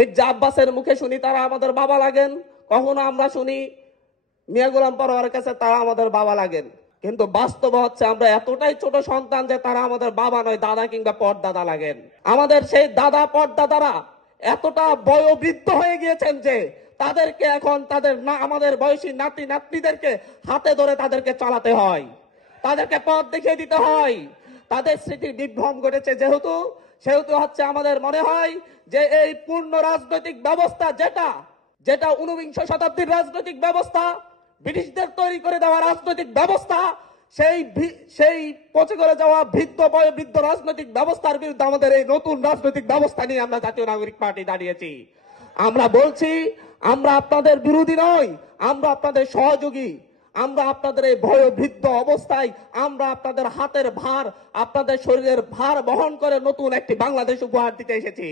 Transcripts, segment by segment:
মির্জা আব্বাসের মুখে শুনি তারা আমাদের বাবা লাগেন, কখনো আমরা শুনি মিয়া গোলাম পরোয়ারের কাছে তারা আমাদের বাবা লাগেন। কিন্তু বাস্তব হচ্ছে আমরা এতটাই ছোট সন্তান যে তারা আমাদের বাবা নয়, দাদা কিংবা পরদাদা লাগেন। আমাদের সেই দাদা পরদাদারা এতটা বয়োবৃদ্ধ হয়ে গিয়েছেন যে তাদেরকে এখন তাদের না আমাদের বয়সী নাতি নাতনিদেরকে হাতে ধরে তাদেরকে চালাতে হয়, তাদেরকে পথ দেখিয়ে দিতে হয়। তাদের স্মৃতির বিভ্রম ঘটেছে সেহেতু হচ্ছে আমাদের মনে হয় যে এই পূর্ণ রাজনৈতিক ব্যবস্থা যেটা 19বিংশ শতাব্দীর রাজনৈতিক ব্যবস্থা, ব্রিটিশদের তৈরি করে দেওয়া রাজনৈতিক ব্যবস্থা, সেই পচে করে যাওয়া বয়োবৃদ্ধ রাজনৈতিক ব্যবস্থার বিরুদ্ধে আমাদের এই নতুন রাজনৈতিক ব্যবস্থা নিয়ে আমরা জাতীয় নাগরিক পার্টি দাঁড়িয়েছি। আমরা বলছি আমরা আপনাদের বিরোধী নই, আমরা আপনাদের সহযোগী। আমরা আপনাদের এই বয়োবৃদ্ধ অবস্থায় আমরা আপনাদের হাতের ভার, আপনাদের শরীরের ভার বহন করে নতুন একটি বাংলাদেশ উপহার দিতে এসেছি।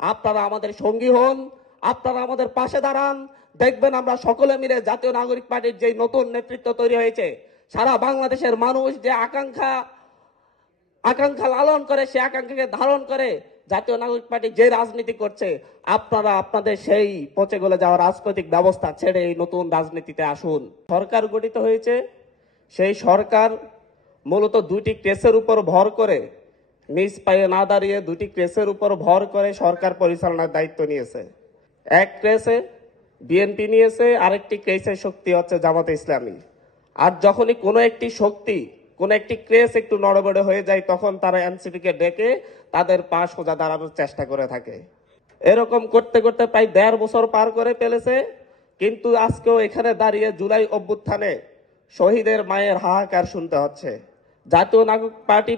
আপনারা আমাদের সঙ্গী হন, আপনারা আমাদের পাশে দাঁড়ান। দেখবেন আমরা সকলে মিলে জাতীয় নাগরিক পার্টির যে নতুন নেতৃত্ব তৈরি হয়েছে, সারা বাংলাদেশের মানুষ যে আকাঙ্ক্ষা লালন করে, সে আকাঙ্ক্ষাকে ধারণ করে জাতীয় নাগরিক পার্টি যে রাজনীতি করছে, আপনারা আপনাদের সেই পচে গলে যাওয়া রাজনৈতিক ব্যবস্থা ছেড়ে এই নতুন রাজনীতিতে আসুন। সরকার গঠিত হয়েছে, সেই সরকার মূলত দুটি কেসের উপর ভর করে, নিজ পায়ে না দাঁড়িয়ে দুটি কেসের উপর ভর করে সরকার পরিচালনার দায়িত্ব নিয়েছে। এক কেসে বিএনপি নিয়েছে, আরেকটি কেসের শক্তি হচ্ছে জামাতে ইসলামী। আর যখনই কোনো একটি শক্তি, কোনো একটি কেস একটু নড়বড়ে হয়ে যায়, তখন তারা এনসিপিকে ডেকে তাদের পা সোজা দাঁড়ানোর চেষ্টা করে থাকে। এরকম করতে করতে প্রায় 1.5 বছর পার করে ফেলেছে। কিন্তু আজকেও এখানে দাঁড়িয়ে জুলাই অভ্যুত্থানে শহীদের মায়ের হাহাকার শুনতে হচ্ছে। জাতীয় নাগরিক পার্টি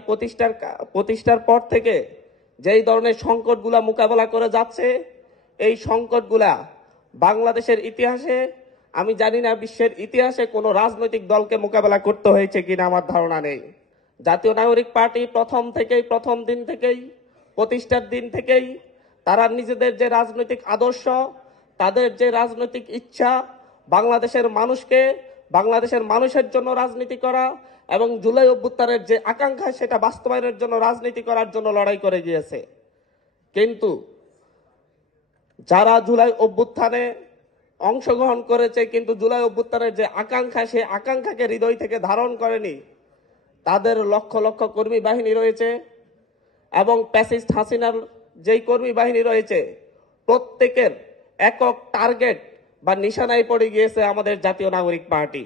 প্রতিষ্ঠার পর থেকে যেই ধরনের সংকটগুলা মোকাবেলা করে যাচ্ছে, এই সংকটগুলা বাংলাদেশের ইতিহাসে, আমি জানি না বিশ্বের ইতিহাসে কোনো রাজনৈতিক দলকে মোকাবেলা করতে হয়েছে কিনা, আমার ধারণা নেই। জাতীয় নাগরিক পার্টি প্রথম দিন থেকেই প্রতিষ্ঠার দিন থেকেই তারা নিজেদের যে রাজনৈতিক আদর্শ, তাদের যে রাজনৈতিক ইচ্ছা, বাংলাদেশের মানুষের জন্য রাজনীতি করা এবং জুলাই অভ্যুত্থানের যে আকাঙ্ক্ষা, সেটা বাস্তবায়নের জন্য রাজনীতি করার জন্য লড়াই করে গিয়েছে। কিন্তু যারা জুলাই অভ্যুত্থানে অংশগ্রহণ করেছে কিন্তু জুলাই অভ্যুত্থানের যে আকাঙ্ক্ষা, সেই আকাঙ্ক্ষাকে হৃদয় থেকে ধারণ করেনি, তাদের লক্ষ লক্ষ কর্মী বাহিনী রয়েছে এবং ফ্যাসিস্ট হাসিনার যেই কর্মী বাহিনী রয়েছে, প্রত্যেকের একক টার্গেট বা নিশানায় পড়ে গিয়েছে আমাদের জাতীয় নাগরিক পার্টি।